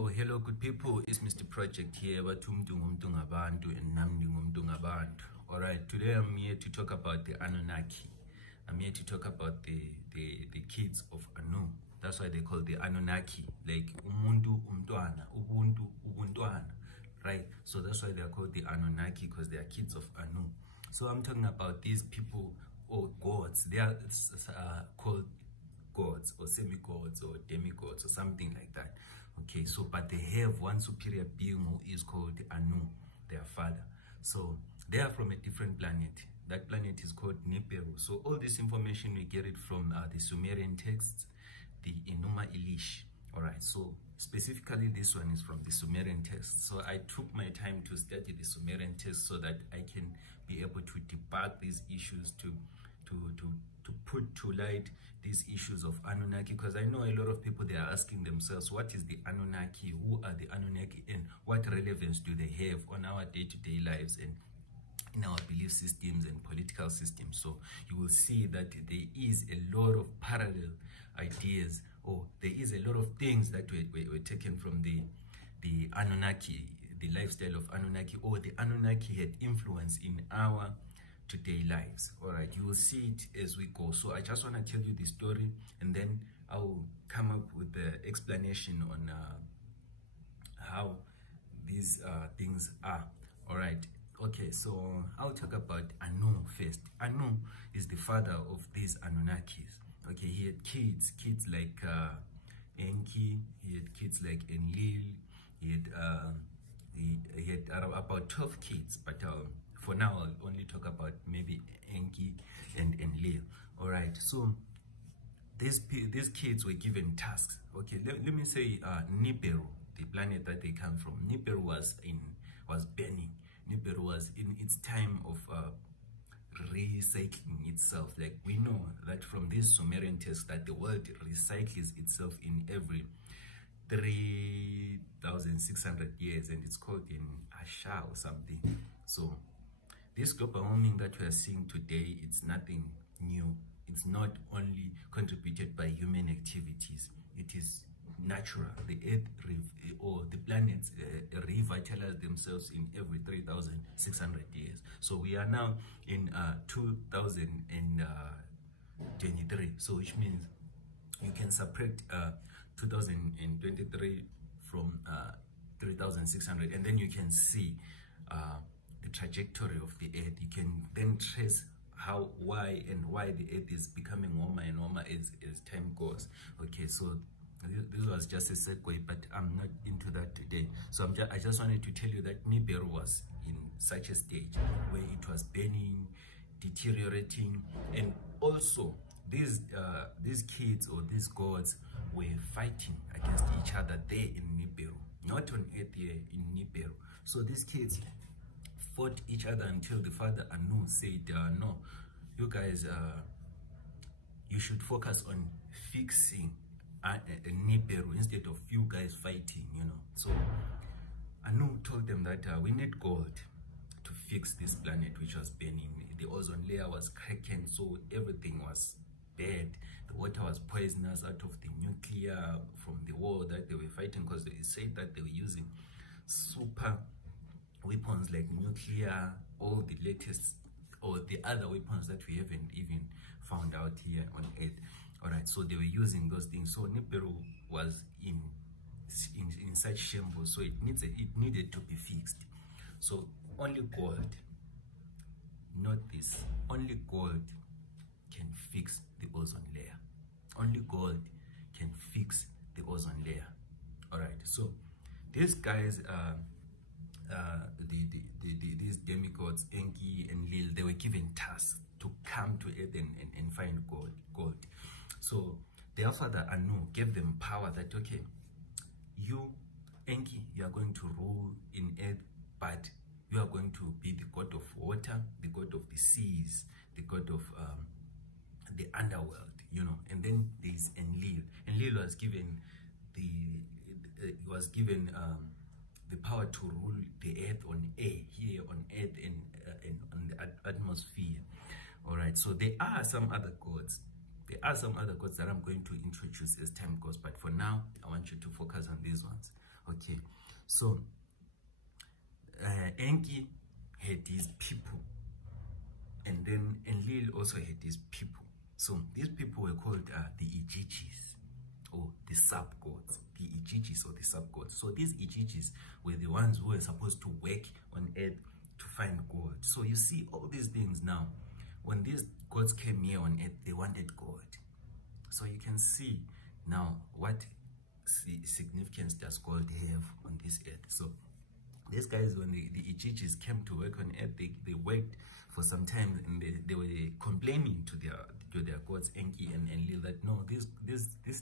Oh, hello, good people. It's Mr. Project here. Alright, today I'm here to talk about the Anunnaki. I'm here to talk about the kids of Anu. That's why they call the Anunnaki. Like umuntu, umntwana, ubuntu, ubuntwana. Right? So that's why they are called the Anunnaki, because they are kids of Anu. So I'm talking about these people or gods. They are called gods or semi-gods or demigods or something like that. Okay, so but they have one superior being who is called Anu, their father. So they are from a different planet. That planet is called Nibiru. So all this information we get it from the Sumerian texts, the Enuma Elish. All right, so specifically this one is from the Sumerian text. So I took my time to study the Sumerian text so that I can be able to debug these issues, to put to light these issues of Anunnaki, because I know a lot of people, they are asking themselves, what is the Anunnaki? Who are the Anunnaki, and what relevance do they have on our day-to-day lives and in our belief systems and political systems? So you will see that there is a lot of parallel ideas, or there is a lot of things that were taken from the Anunnaki, the lifestyle of Anunnaki, or the Anunnaki had influence in our today lives. All right, you will see it as we go. So I just want to tell you the story, and then I'll come up with the explanation on how these things are. All right. Okay, so I'll talk about Anu first. Anu is the father of these Anunnakis. Okay, he had kids like Enki, he had kids like Enlil, he had about 12 kids, but for now I'll only talk about maybe Enki and Enlil. All right, so these kids were given tasks. Okay, let me say Nibiru, the planet that they come from. Nibiru was burning. Nibiru was in its time of recycling itself. Like we know that from this Sumerian text that the world recycles itself in every 3,600 years, and it's called in Asha or something. So this global warming that we are seeing today, it's nothing new. It's not only contributed by human activities. It is natural. The earth or the planets revitalize themselves in every 3,600 years. So we are now in 2023. So which means you can subtract 2023 from 3,600, and then you can see the trajectory of the earth. You can then trace why the earth is becoming warmer and warmer as time goes. Okay, so this was just a segue, but I'm not into that today. So I just wanted to tell you that Nibiru was in such a stage where it was burning, deteriorating, and also these kids or these gods were fighting against each other there in Nibiru, not on earth here in Nibiru. So these kids fought each other until the father Anu said, no, you guys, you should focus on fixing Nibiru instead of you guys fighting, you know. So Anu told them that we need gold to fix this planet which was burning. The ozone layer was cracking, so everything was bad. The water was poisonous out of the nuclear from the war that they were fighting, because they said that they were using super weapons like nuclear, all the latest or the other weapons that we haven't even found out here on Earth. All right, so they were using those things. So Nibiru was in such shambles, so it needed to be fixed. So only gold, not this, only gold can fix the ozone layer. Only gold can fix the ozone layer. All right, so these guys these demigods Enki and Lil, they were given tasks to come to Earth and find gold. So their father Anu gave them power that, okay, you Enki, you are going to rule in Earth, but you are going to be the god of water, the god of the seas, the god of the underworld, you know. And then there's Enlil. Enlil was given the power to rule the earth on air, here on earth and on the atmosphere. All right, so there are some other gods. There are some other gods that I'm going to introduce as time goes, but for now I want you to focus on these ones. Okay. So Enki had his people, and then Enlil also had his people. So these people were called the Ijijis, or the sub-gods, the Ijijis or the sub-gods. So these Ijijis were the ones who were supposed to work on earth to find gold. So you see all these things now, when these gods came here on earth, they wanted gold. So you can see now what significance does gold have on this earth. So these guys, when the Ijijis came to work on earth, they worked for some time, and they were complaining to their gods Enki and Enlil that no, this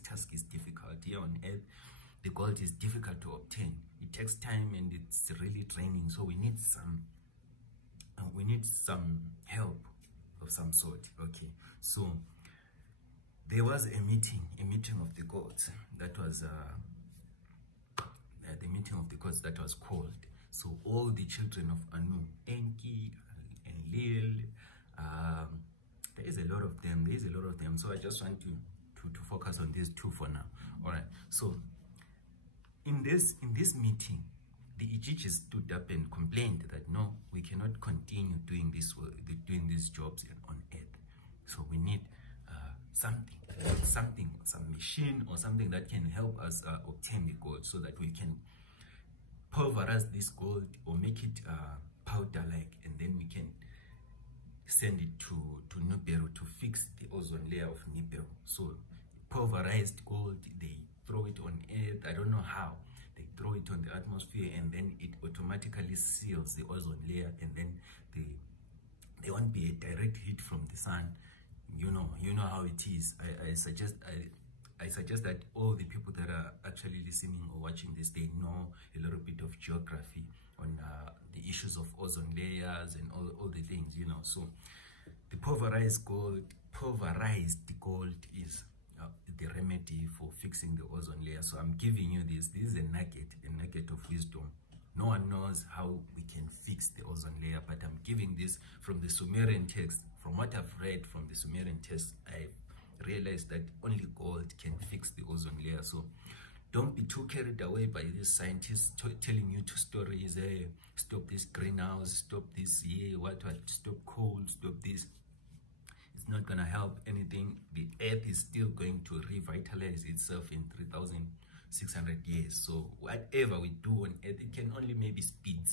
task is difficult here on earth. The gold is difficult to obtain. It takes time and it's really draining. So we need some help of some sort. Okay, so there was a meeting of the gods that was that was called. So all the children of Anu, Enki, Enlil, there is a lot of them. So I just want to focus on these two for now. All right. So in this meeting, the Ijijis stood up and complained that no, we cannot continue doing this work, doing these jobs on earth. So we need some machine or something that can help us obtain the gold, so that we can pulverize this gold or make it powder-like, and then we can send it to Nibiru to fix the ozone layer of Nibiru. So pulverized gold, they throw it on earth. I don't know how. They throw it on the atmosphere, and then it automatically seals the ozone layer, and then there won't be a direct heat from the sun. You know how it is. I suggest that all the people that are actually listening or watching this, they know a little bit of geography on the issues of ozone layers and all the things, So the pulverized gold is the remedy for fixing the ozone layer. So I'm giving you this. This is a nugget of wisdom. No one knows how we can fix the ozone layer, but I'm giving this from the Sumerian text. From what I've read from the Sumerian text, I realized that only gold can fix the ozone layer. So don't be too carried away by these scientists telling you stories. Stop this greenhouse, stop this, stop coal, stop this. It's not going to help anything. The earth is still going to revitalize itself in 3,600 years. So whatever we do on earth, it can only maybe speed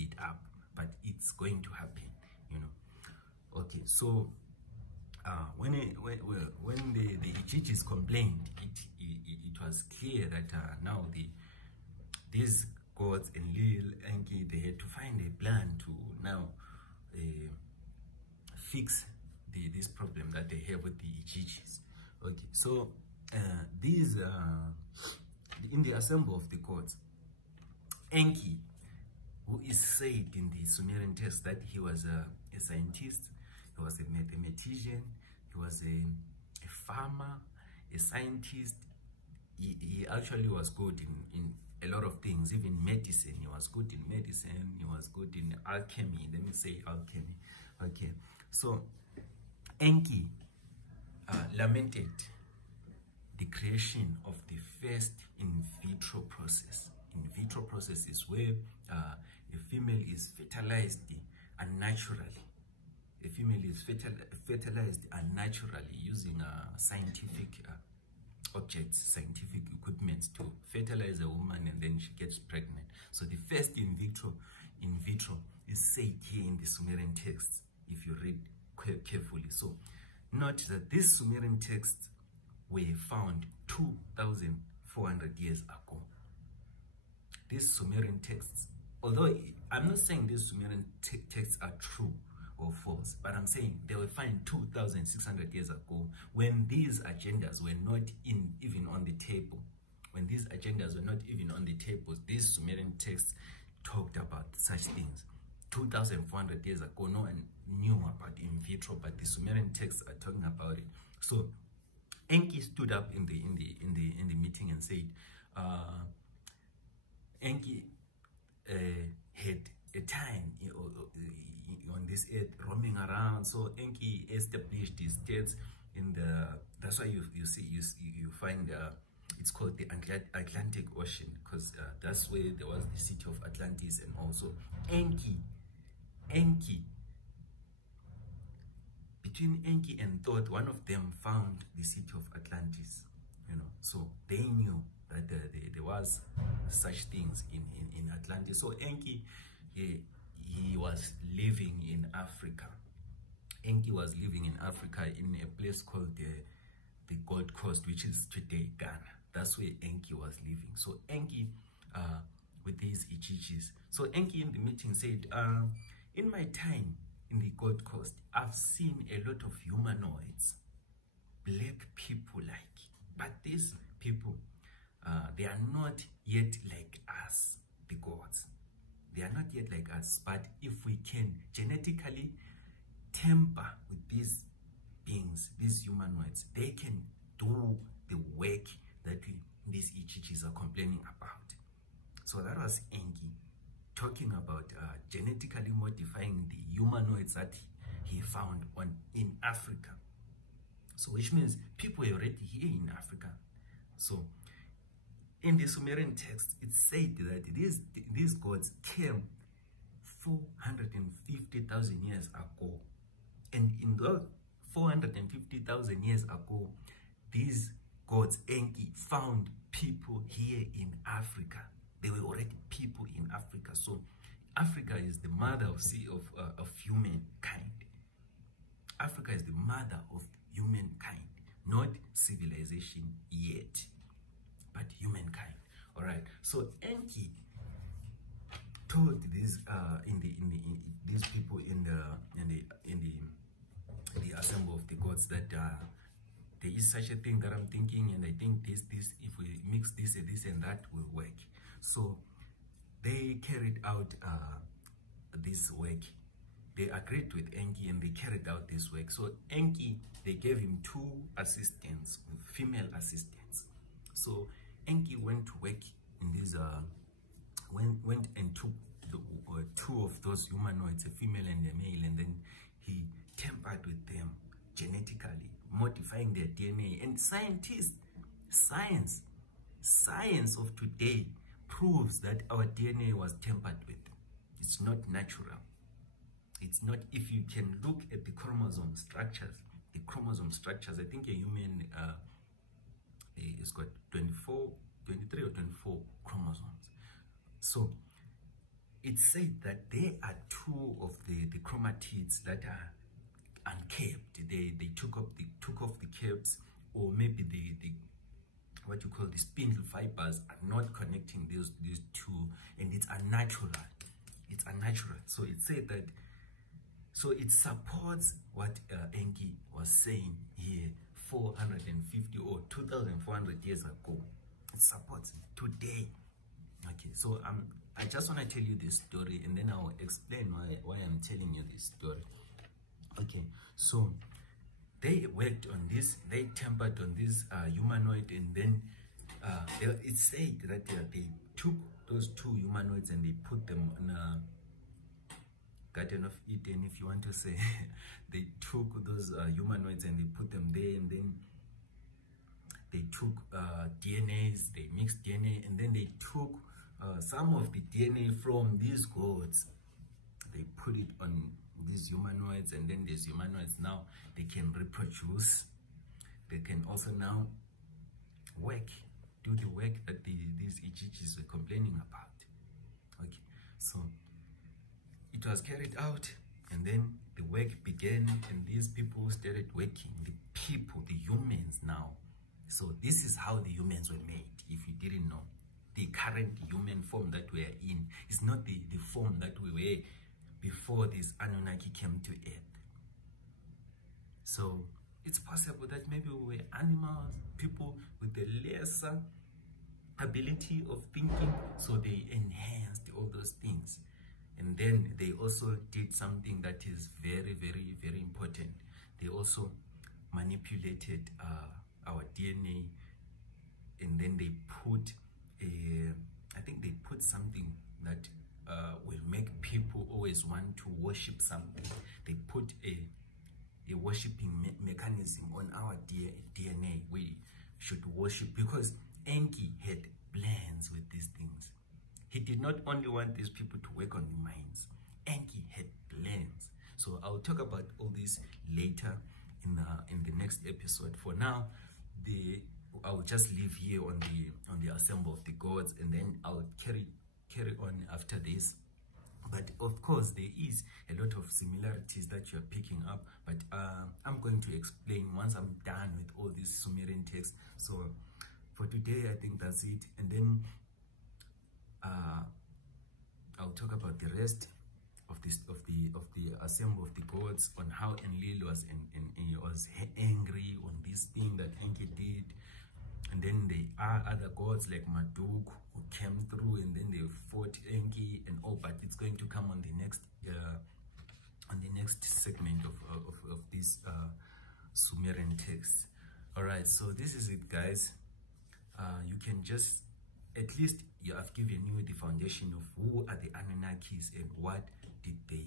it up, but it's going to happen, Okay, so when the Ijijis complained, it was clear that now these gods, Enlil, Enki, they had to find a plan to now fix this problem that they have with the Ijijis. Okay, so in the assembly of the gods, Enki, who is said in the Sumerian text that he was a scientist, he was a mathematician, he was a farmer, a scientist. He actually was good in a lot of things, even medicine. He was good in medicine, he was good in alchemy. Let me say alchemy. Okay, so Enki lamented the creation of the first in vitro process. In vitro process is where a female is fertilized unnaturally. A female is fertilized unnaturally using scientific objects, scientific equipment to fertilize a woman, and then she gets pregnant. So the first in vitro is said here in the Sumerian text, if you read carefully. So note that these Sumerian texts were found 2,400 years ago. These Sumerian texts, although I'm not saying these Sumerian texts are true or false, but I'm saying they were found 2,600 years ago, when these agendas were not even on the table. When these agendas were not even on the table, these Sumerian texts talked about such things. 2,400 years ago, no one knew about in vitro, but the Sumerian texts are talking about it. So Enki stood up in the meeting and said, Enki had a time on this earth roaming around. So Enki established his states in the. That's why you find It's called the Atlantic Ocean, because that's where there was the city of Atlantis. And also Enki, between Enki and Thoth, one of them found the city of Atlantis, you know. So they knew that there was such things in Atlantis. So Enki, he was living in Africa. Enki was living in Africa in a place called the Gold Coast, which is today Ghana. That's where Enki was living. So Enki, with these Ichichis. So Enki in the meeting said, in my time in the Gold Coast, I've seen a lot of humanoids, black people like, but these people, they are not yet like us, the gods. They are not yet like us, but if we can genetically tamper with these beings, these humanoids, they can do the work that these Ichichis are complaining about. So that was Enki talking about genetically modifying the humanoids that he found in Africa. So which means people are already here in Africa. So in the Sumerian text, it said that these gods came 450,000 years ago. And in those 450,000 years ago, these gods, Enki, found people here in Africa. There were already people in Africa. So Africa is the mother of humankind. Africa is the mother of humankind, not civilization yet, but humankind. All right. So Enki told these these people in the assembly of the gods that there is such a thing that I'm thinking, and I think this if we mix this and that will work. So they carried out this work. They agreed with Enki and they carried out this work. So Enki, they gave him 2 assistants, female assistants. So Enki went to work in this, went and took 2 of those humanoids, a female and a male, and then he tampered with them genetically, modifying their DNA. And science of today proves that our DNA was tampered with. It's not natural. It's not. If you can look at the chromosome structures, I think a human it's got 23 or 24 chromosomes. So it said that there are 2 of the chromatids that are uncapped. They took off the caps, or maybe the what you call the spindle fibers are not connecting these 2, and it's unnatural. It's unnatural. So it said that. So it supports what Enki was saying here 450 or 2,400 years ago. It supports it today. Okay, so I just want to tell you this story, and then I'll explain why I'm telling you this story. Okay, so they worked on this, they tampered on this humanoid, and then it said that they took those 2 humanoids and they put them on a Garden of Eden, if you want to say. They took those humanoids and they put them there, and then they took DNAs, they mixed DNA, and then they took some of the DNA from these gods. They put it on these humanoids, and then these humanoids now, they can reproduce. They can also now do the work that these Ichichis were complaining about. Okay, so it was carried out, and then the work began, and these people started working. The humans now. So this is how the humans were made, if you didn't know. The current human form that we are in is not the form that we were before this Anunnaki came to Earth. So it's possible that maybe we were animals, people with a lesser ability of thinking, so they enhanced all those things. And then they also did something that is very, very, very important. They also manipulated our DNA, and then they put I think they put something that will make people always want to worship something. They put a worshipping mechanism on our DNA. We should worship, because Enki had plans with these things. He did not only want these people to work on the mines. Enki had plans. So I'll talk about all this later in the next episode. For now, I'll just leave here on the assembly of the gods, and then I'll carry on after this. But of course, there is a lot of similarities that you're picking up, but I'm going to explain once I'm done with all these Sumerian texts. So for today, I think that's it, and then I'll talk about the rest of the assembly of the gods, on how Enlil was angry on this thing that Enki did. And then there are other gods like Marduk who came through, and then they fought Enki and all. But it's going to come on the next segment of this Sumerian text. All right, so this is it, guys. You can just, at least I've given you the foundation of who are the Anunnakis and what did they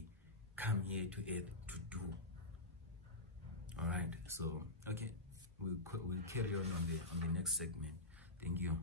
come here to Earth to do. All right, so okay, we'll carry on the next segment. Thank you.